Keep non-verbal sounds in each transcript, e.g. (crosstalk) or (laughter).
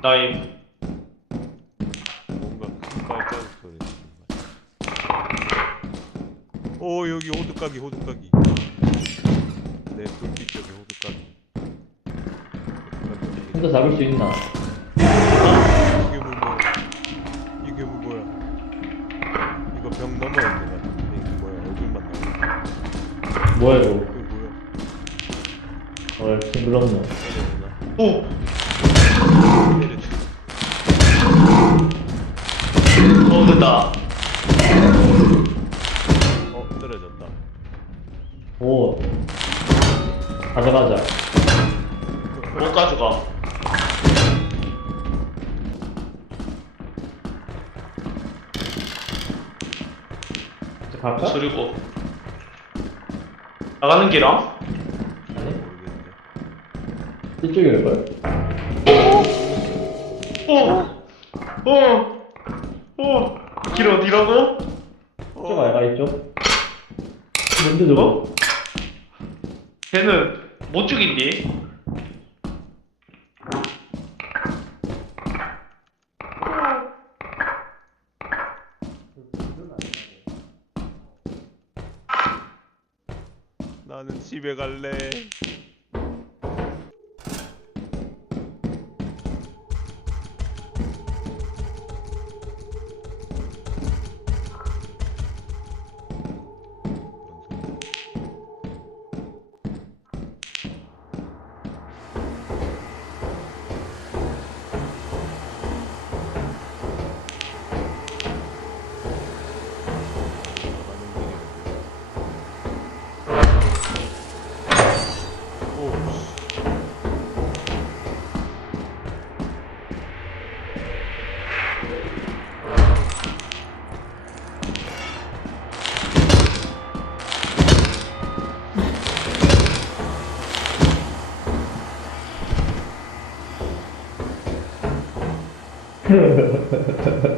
나임 뭔가 소리. 오 여기 호두까기 호두까기. 내 불빛 쪽에 호두까기. 호두까기 혼자 잡을 수 있나? 이게 뭐 뭐야 이게 뭐 뭐야? 이거 벽 넘어야 같은데 이게 뭐야? 얼굴만 나오네 뭐야 이거? 이거 뭐야? 때려주나 오 때려주 어 됐다. 어 떨어졌다. 오. 가져가자. 못 가져가. 이제 갈까? 소리고. 나가는 길아? 아니. 모르겠는데. 이쪽일걸? 어! 어! 어! 길 어디라고? 이쪽 아이가 이쪽? 뭔데 저거? 어? 걔는 못 죽인디? 나는 집에 갈래 오, 씨. 뭐야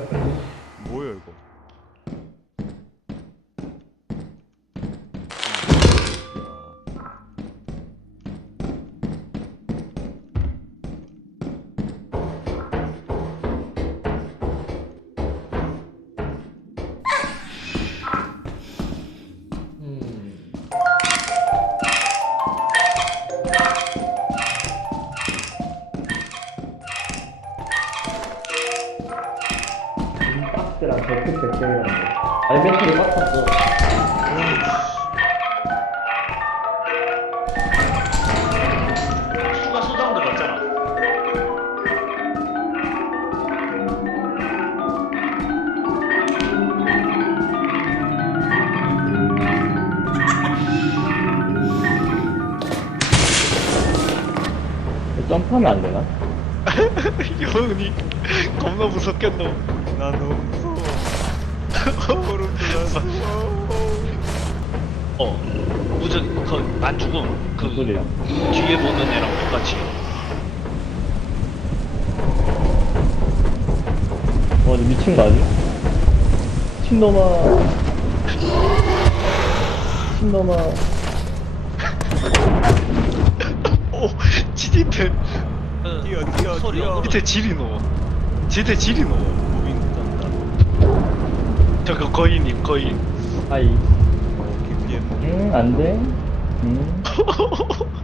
10대랑 저급 100대랑 아니 멘탈이 빡빡어 수가 소장들 맞잖아. 점프하면 안 되나? (laughs) 여운이 겁나 무섭겠노. 나노 소름 돋았어. 어 무전 그안 죽음 그 무슨 소리야? 뒤에 보는 애랑 똑같이 어, 너 미친 거 아니야? 미친놈아. 미친놈아. (laughs) 오 지디테 뛰어, 뛰어, 소리 뛰어. 밑에 지리 노 지디테 지리 노. 저거 그 거인님 거인. 아이. 어, 음, 안 돼. 음. (laughs)